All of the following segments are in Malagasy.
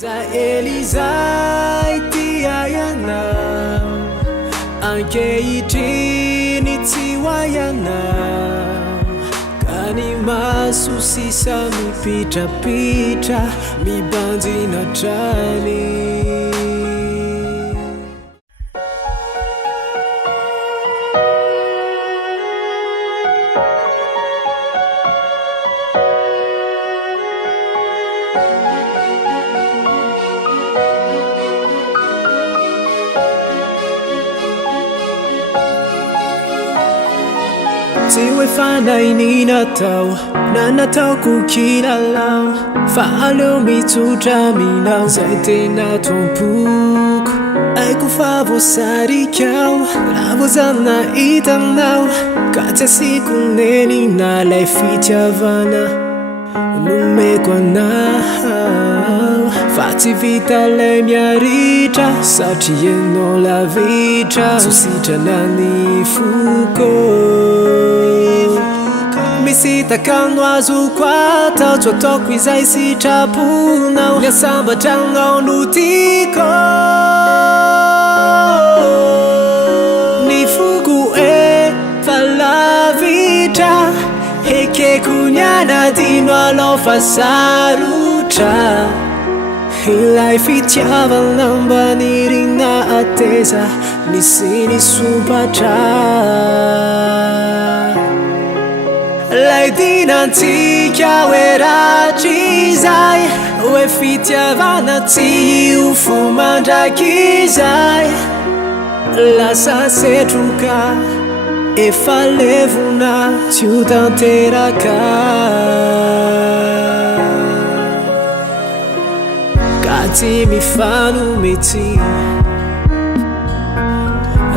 Zaelizai tiayana ankeitini tiwayana kani masusisa mipita mibanzi na trani. Siwefana ininatau na natau kukilalau fa'aleu mitutraminau zay tena tompoko aiko fa voasarikao raha voazana hitanao ka tsy asiko neny nalay fitiavana nomeko anao fa tsy vita lay miaritra satria ianao lavitra sositrana ny foko. Misy takano azoko atao tsy ataoko izay sitraponao niasambatragnao no tiako ny foko fa lavitra ekeko nianadino alao fa sarotra ilay fitiavana mbanirina ateza misy ny sumpatra lay dinantsika hoe ratry zay hoe fitiavana tsy io fo mandraky zay lasa setroka efa levona tsy ho tanteraka ka tsy mifanometsy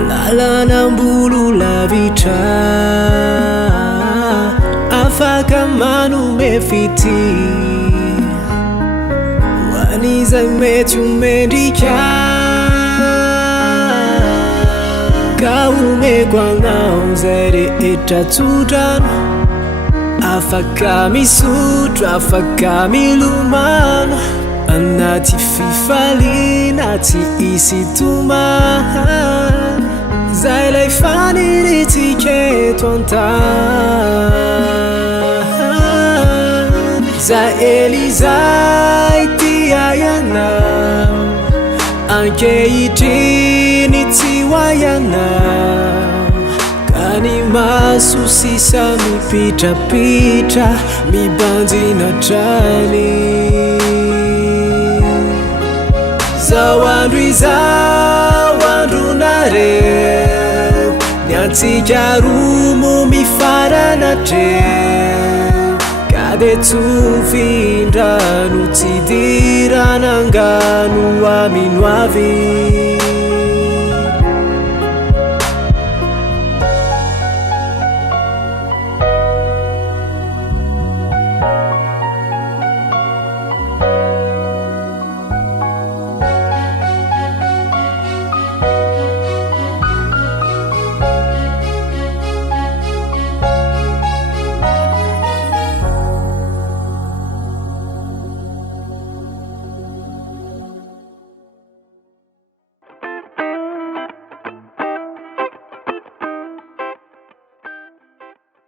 lalanambolo lavitra afaka manome fity hoan'izay mety homendrika ka omeko anao zay rehetra tsodrano afaka misotro afaka milomano anaty fifaliana tsy hisy tomany zay lay faniritsika eto antany. Zaelizai tiayana ankehitriny tiwayana kani masusisa mipitra mibanzi na trani. Zao andro nareo niantsika romo mifaranatre kade tsofindrano tsy diranangano amino avy